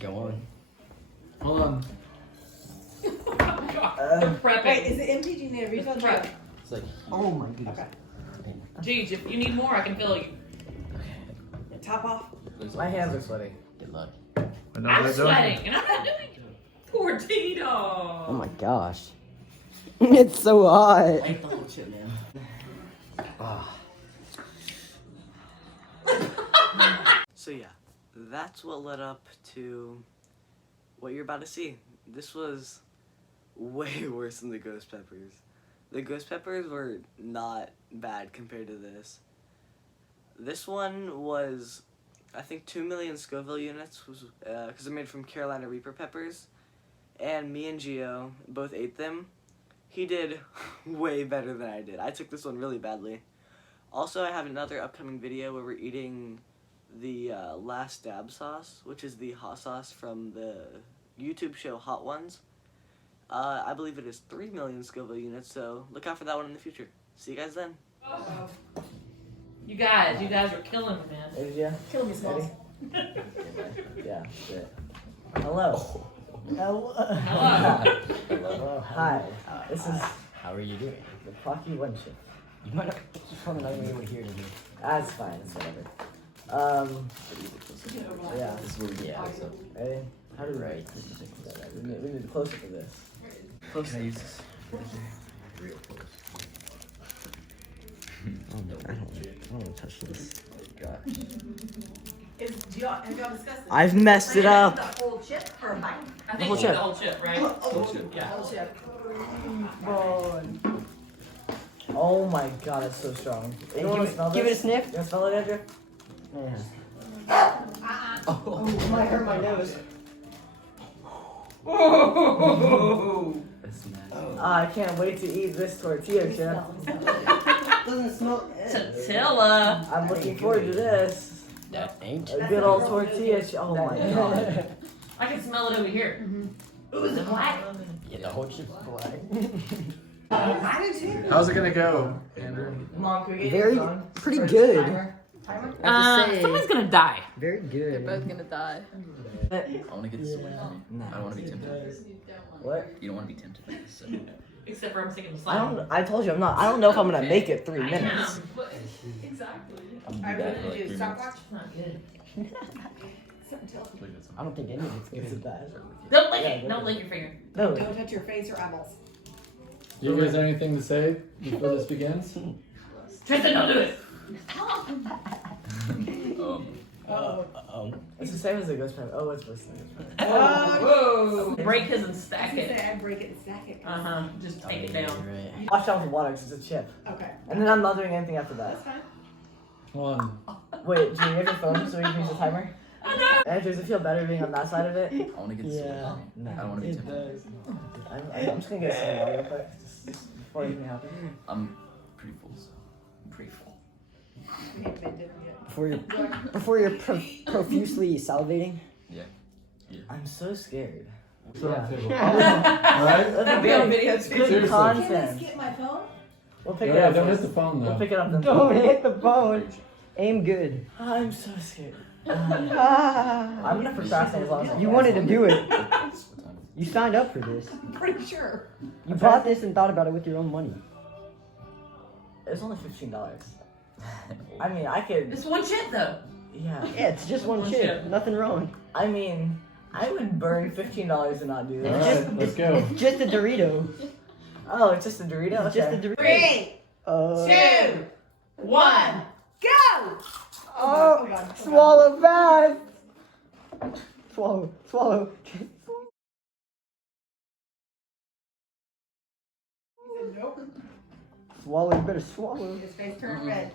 Go on. Hold on. Prepping. Wait, is it empty? Do you need a refill? Prep. It's like, oh my goodness. Okay. Geez, if you need more, I can fill you. Top off. My hands are sweaty. Good luck. I'm sweating, and I'm not doing it. Poor Tito. Oh my gosh. It's so hot. I ate the whole chip, man. So yeah, that's what led up to what you're about to see. This was way worse than the ghost peppers. The ghost peppers were not bad compared to this. This one was, I think, 2 million Scoville units, because they're made from Carolina Reaper peppers. And me and Gio both ate them. He did way better than I did. I took this one really badly. Also, I have another upcoming video where we're eating the Last Dab sauce, which is the hot sauce from the YouTube show Hot Ones. I believe it is 3 million Scoville units, so look out for that one in the future. See you guys then. Oh. You guys are killing me, man. There's ya. Kill me, Smalls. Yeah, shit. Hello. Hello. Hello. Hello. Hi. This is How are you doing? the Paqui One Chip. You might not just want to know me over here to me. That's fine. It's whatever. Yeah. This is where we so. Ready? How do we Right. We need to closer for this. Closer. Can I use this? Real close. Oh no, I don't want to touch this. God. Have y'all discussed this? I've messed it up. The whole chip or a bite? I think whole it's chip. the whole chip, right? Whole chip. Yeah. Whole chip. Oh my god, it's so strong. You want to smell Give it a this? sniff. You want to smell it, Andrew? Yeah. Oh, it might hurt my nose. I can't wait to eat this tortilla chip. Doesn't smell. Tortilla. I'm looking forward to this. That ain't. A good old tortilla chip. Oh my god. I can smell it over here. Ooh, is it black? Yeah, the whole chip's black. I do too. How's it gonna go, Andrew? Mom, can we get Very, your phone? pretty good. Timer? Someone's gonna die. Very good. They're both gonna die. I want to get this away from me. I don't want to be tempted. What? You don't want to be tempted like this. So. Except for I'm sticking the slime. I told you I'm not. I don't know if I'm gonna make it 3 minutes. Exactly. I really do. Stopwatch? It's not good. I don't think any of it's Is good. it bad? Don't lick it. Don't lick your finger. No. Don't touch your face or eyeballs. Do you guys have anything to say before this begins? Tristan, don't do it. Uh-oh. It's the same as the ghost pepper. Oh, it's worse than the ghost pepper. Whoa. Break his and I stack was gonna it. say I'd break it and stack it. Just take it down. Right. Wash down with water because it's a chip. Okay. And then I'm not doing anything after That's that. fine. One. Wait, do you have your phone so you can use the timer? I know. And does it feel better being on that side of it? I want to get this away from me. I don't want to be tempted. I'm just gonna get some water real quick. Just before anything happens. I'm pretty full, so I'm pretty full. We haven't been doing it. Before you're profusely salivating. Yeah. I'm so scared. So Yeah. Alright? That'll be on video too. Good Seriously. Can I content. skip my phone? We'll pick Yeah, it up. don't hit first. the phone We'll though. pick it up then. Don't hit the phone. Aim good. I'm so scared. I'm gonna procrastinate as long as I You can. wanted to do it. What time is it? You signed up for this. I'm pretty sure. You bought this and thought about it with your own money. It's only $15. I mean, I could. It's one chip though. Yeah. Yeah, it's just one One chip. chip. Nothing wrong. I mean, I would burn $15 and not do this. Alright, let's go. It's just a Dorito. Oh, it's just a Dorito? It's just a Okay. Dorito. 3, 2, 1, go! Oh, God. swallow fast. Swallow, swallow. He said nope. Swallow, you better swallow. His face turned red.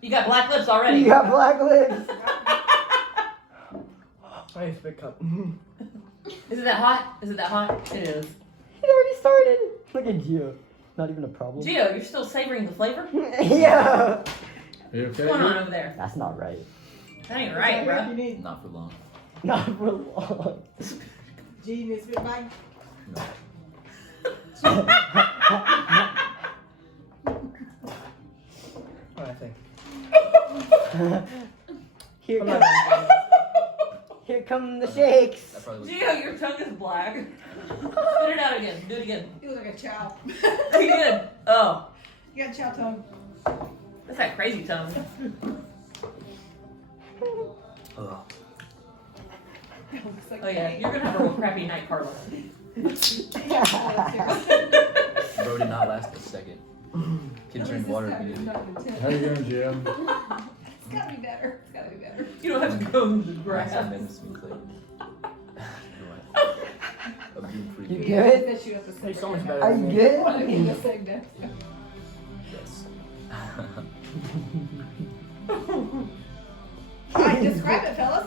You got black lips already. You got black lips. Nice big cup. Is it that hot? Is it that hot? It is. It already started. Look at Gio. Not even a problem. Gio, you're still savoring the flavor? Yeah. Are you okay? What's going on over there? That's not right. That ain't right, bro. Not for long. Not for long. G, you need to spit mine? No. What do I think? Here I'm not comes. Here come the shakes. That probably was. Gio, your tongue is black. Spit it out again. Do it again. You look like a chow. You good? Oh, You got chow tongue. that's that crazy tongue. Ugh. It looks like Oh yeah, you're gonna have a real crappy night, Carla. Bro did not last a second. Can drink water immediately. How you doing, Jim? It's gotta be better. It's gotta be better. You don't have to go in the Last grass. 10 minutes means like. I'm doing pretty You good. good? Fish you up a You're so much cigarette. better Are than you me. good? Wanna be the cigarette? Yes. Alright, describe it, fellas.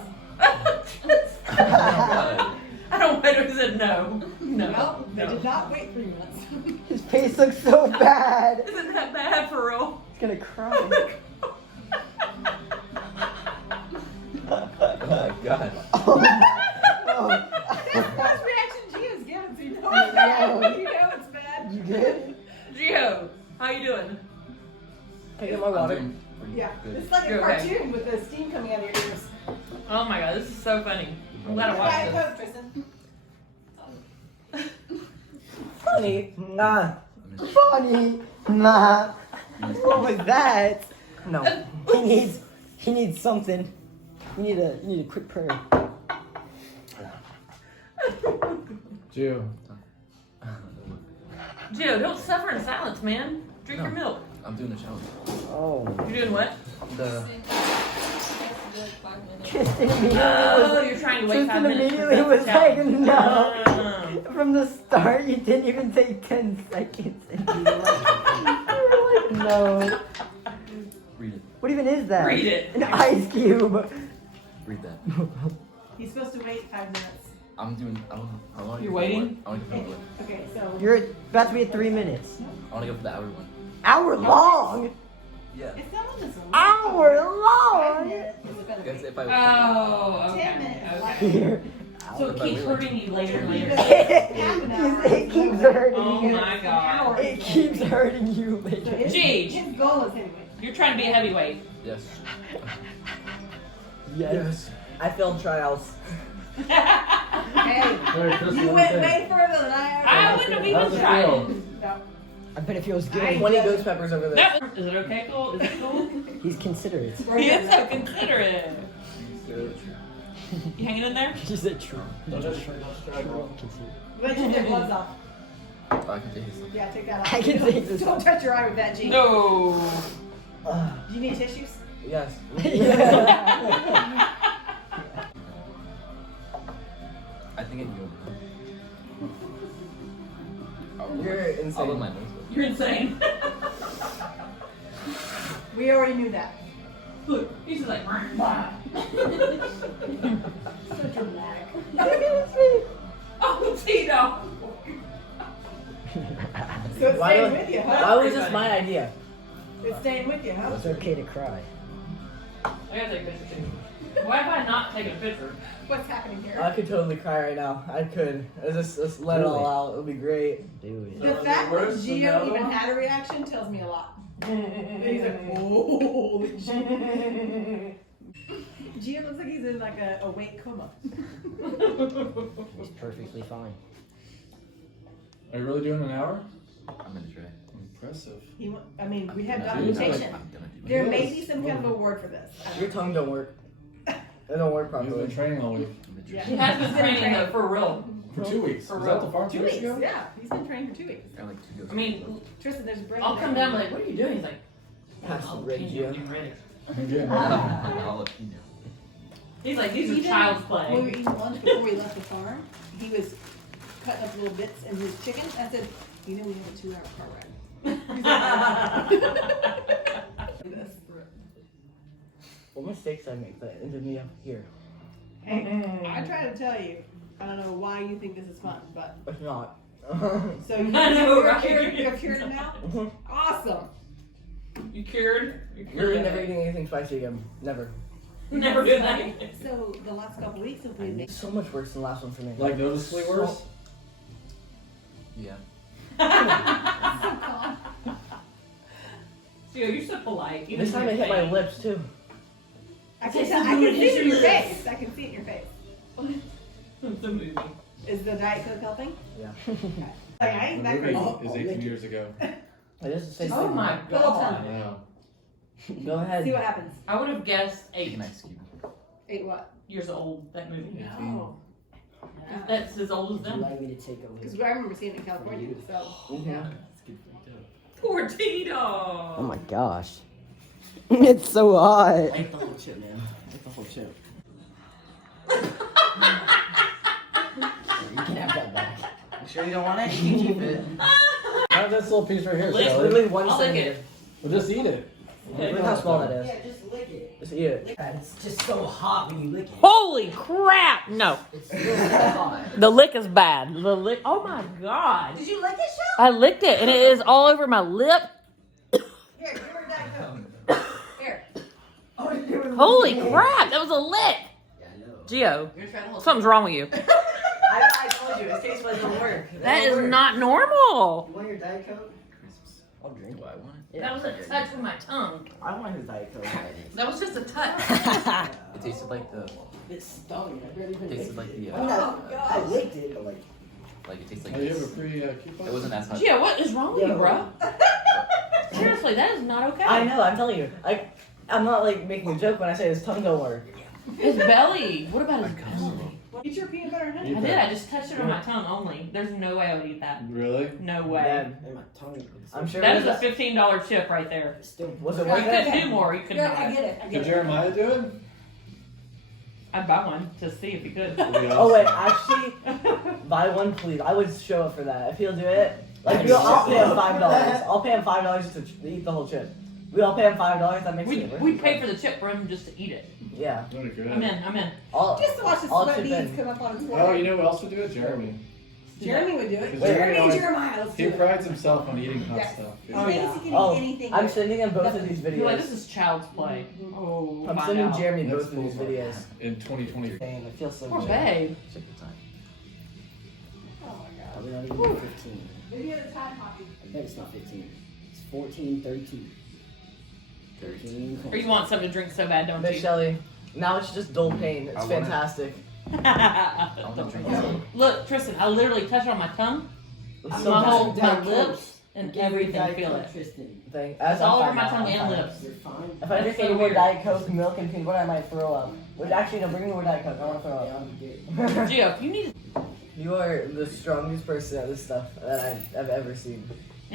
I don't wait who said no. No. Well, they no. did not wait 3 months. His face looks so bad. Isn't that bad for real? He's gonna cry. Oh my god. Oh. That's reaction Gio's giving, so you know I it's bad. know. You know it's bad. You good? Gio, how you doing? Can I get my I'm water? doing pretty Yeah, good. it's like a You're okay. cartoon with the steam coming out of your ears. Oh my god, this is so funny. I'm glad I Try watched it, this. Coke, Tristan. Funny. Nah. Funny. Nah. What was that? No. He needs something. You need a quick prayer. Gio. Gio, don't suffer in silence, man. Drink No. your milk. I'm doing the challenge. Oh. You're doing what? The. Tristan immediately Oh, was, you're trying to wait 5 Tristan minutes. immediately was like, no. no. From the start, you didn't even take 10 seconds. And you were like, no. Read it. What even is that? Read it. An ice cube. Read that. He's supposed to wait 5 minutes. I'm doing. I don't know. I want to You're waiting? I want to go for the. Okay, so. You're about to be at 3 minutes. I want to go for the hour one. Hour long? Yeah. It's not on this one. Hour 5 long? minutes. Is it better? Because if I. Oh, okay. 10 minutes. Okay. Here. So it keeps hurting you later and later. It keeps hurting Oh you. my god. It keeps hurting you So later. his, Gee. his goal is heavyweight. You're trying to be a heavyweight. Yes. Yes. I failed trials. Hey, Hey, Tristan, you what went do you way think? further than I I ever. wouldn't have How's even it tried feel? it. No. I bet it feels good. 20 ghost peppers over there. That was, is it okay, Cole? Is it cool? He's considerate. He is so considerate. You hanging in there? She said true. Don't just But take their gloves off. Oh, I can take this. Yeah, take that off. I can take this Don't off. touch your eye with that, G. No. Do you need tissues? Yes. I think I can go. You're I'll insane. let my nose go. You're insane. We already knew that. Look, he's just like, So dramatic. oh, Tito. So it's Why staying do- with you, Why huh? was this my idea? It's staying with you, huh? It's okay to cry. I gotta take a picture too. Why have I not taken a picture? What's happening here? I could totally cry right now. I could. Let's let it all out. It'll be great. Do it. The fact that worse than the Gio other even one? had a reaction tells me a lot. He's like, holy shit. Gio looks like he's in like a awake coma. He's perfectly fine. Are you really doing an hour? I'm gonna try. Impressive. I mean, we have I'm documentation. gonna do There it. may be some kind of award for this. I Your don't tongue don't work. It don't work He's properly. been training all week. I'm gonna Yeah. He has been training though, for real. For 2 weeks. For Was that real. the farm 2 weeks, yeah. He's been training for 2 weeks. I got like 2 ghosts. I mean, Tristan, there's a break. I'll come down and be like, what are you doing? He's like, Pass the oh, break, Kenji, Gio. I'm getting ready. I'm getting I'll let you know. He's like, these are Even child's When we were play. eating lunch before we left the farm, he was cutting up little bits in his chicken. I said, you know we have a 2-hour car ride. This. What mistakes I make that ended me up here? Hey, I try to tell you. I don't know why you think this is fun, but It's not. so you, I know, you're right? cured, you're cured now. Awesome. You cured? You're You're cured. never eating anything spicy again. Never. Never do that. So the last couple weeks have been It's so much worse than the last one for me. Like noticeably worse? Yeah. so calm. Gio, you're so polite. Even This time to it your hit my face. lips too. I can, Taste tell, the I can good see it in your issues. face. I can see it in your face. It's a movie. Is the Diet Coke helping? Yeah. Okay. Like, I ain't The that movie crazy. is 18 years ago. It is the same Oh thing. my Little god. tongue. Wow. Go ahead. See what happens. I would have guessed Take 8 an ice cube. 8 what? years old, that movie. No. That's as old as Would you them. like me to take over? Because I remember seeing it in California, so. Yeah. Let's get freaked out. Poor Tito. Oh my gosh. It's so hot. I ate the whole chip, man. I ate the whole chip. You can have that back. You sure you don't want it? You can keep it. Have this little piece right here, Lick It's Shelly. literally 1 I'll lick centimeter. it. Well, just eat it. Okay. Look how small that is. Yeah, just lick it. Just eat it. It's just so hot when you lick it. Holy crap! No. It's so hot. The lick is bad. The lick. Oh my god. Did you lick it, Shell? I licked it and it is all over my lip. Here, give her a Diet Coke. Here. Holy crap! That was a lick. Yeah, I know. Gio, something's wrong with you. I told you, his taste buds don't work. That is not normal. You want your Diet Coke? I'll drink. Do I want it? That was a touch with my tongue. I want his Diet Coke. That was just a touch. It tasted like the. It's stung. I barely even It tasted licked like it. the. I mean, I licked it, but like. Like it tastes like Oh, you have a this. free coupon? It wasn't as hot. Gio, what is wrong with you, bro? Seriously, that is not okay. I know, I'm telling you. I'm not like making a joke when I say his tongue don't work. His belly. What about his belly? Eat your peanut butter and honey. Eat I that. did. I just touched it on my tongue only. There's no way I would eat that. Really? No way. Dad, And my tongue. Is I'm sure That it is a was $15 chip right there. Still. Was it You worth couldn't it? do more. You couldn't Yeah, do I more. get it. I Did get it. Jeremiah do it? I'd buy one to see if he could. Oh wait, actually, buy one please. I would show up for that. If he'll do it, like I'll pay him $5. I'll pay him $5 to eat the whole chip. We all pay him $5. That makes it worth We'd it. pay for the chip for him just to eat it. Yeah. What a good. I'm in. I'm in. Just to watch the I'll sweat chip beads in. come up on his Oh, forehead. you know who else would do it? Jeremy. Jeremy would do it. Wait, Jeremy and wait, Jeremiah, let's do He it. prides himself on eating hot Yes. stuff. Oh, He yeah. can eat Oh, anything. I'm sending him both of these You're like, this videos. is child's play. Oh, I'm find sending out. Jeremy Let's both of these pull videos. In 2020. Dang, it feels so Poor good. babe. Chip the time. Oh my god. Probably not even 15. Maybe at a time, Poppy. I bet it's not 15. It's 14, 32. 13. Or you want something to drink so bad, don't Miss you? Shelly, now it's just dull pain. It's I want it. fantastic. I want to drink it. Look, Tristan, I literally touched on my tongue, It's my so whole bad. my lips, and everything. Feel it. Tristan. Thing. It's all over I'm my fine tongue now, and I'm fine. lips. You're fine. If I drink That's so any more weird. Diet Coke, milk, and peanut butter, I might throw up. Which actually, no, bring me more Diet Coke. I want to throw Yeah, up. I'm good. Gio, if you need You are the strongest person at this stuff that I've ever seen.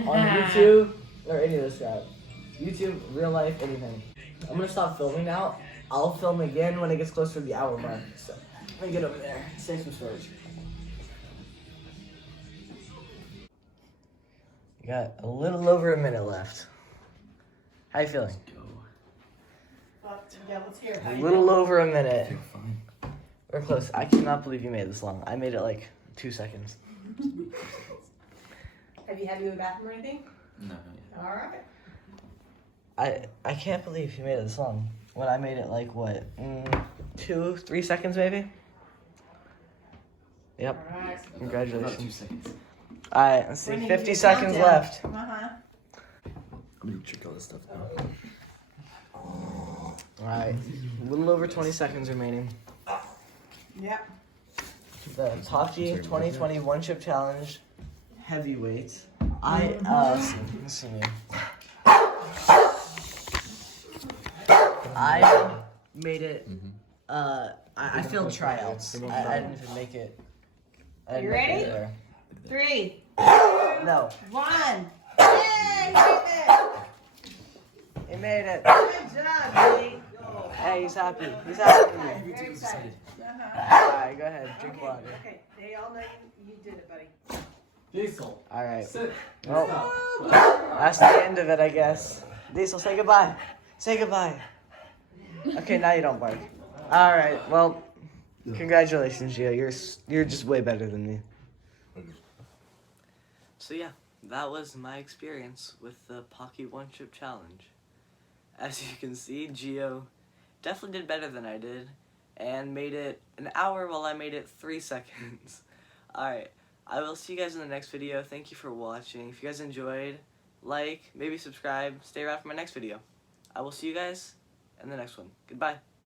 On YouTube, or any of this crap. YouTube, real life, anything. I'm gonna stop filming now. I'll film again when it gets closer to the hour mark. So, let me get over there. Save some storage. You got a little over a minute left. How you feeling? Yeah, let's hear it. A little over a minute. Fine. We're close. I cannot believe you made it this long. I made it like 2 seconds. Have you had to go to the bathroom or anything? No, yeah. Alright. I can't believe you made it this long. When I made it like what, 2, 3 seconds maybe? Yep. Alright. About 2 Congratulations. seconds. Alright, let's see. When you 50 do seconds countdown. left. Uh-huh. I'm gonna drink all this stuff now. Alright. A little over 20 seconds remaining. Yep. The Paqui 2020 One Chip Challenge heavyweight. Let's see. I made it. I failed tryouts. I didn't even make it. I You didn't make ready? it there. 3, No. 1. Yay! He made it. Good job, Lee. Hey, he's happy. He's happy. Very excited. Uh-huh. Alright, go ahead. Drink water. Okay, they all know you did it, buddy. Diesel. Alright. Sit. Well, Stop. that's the end of it, I guess. Diesel, say goodbye. Say goodbye. Okay, now you don't bark. Alright, well, congratulations, Gio. You're just way better than me. So yeah, that was my experience with the Paqui One Chip Challenge. As you can see, Gio definitely did better than I did, and made it an hour while I made it 3 seconds. Alright, I will see you guys in the next video. Thank you for watching. If you guys enjoyed, like, maybe subscribe, stay around for my next video. I will see you guys in the next one. Goodbye.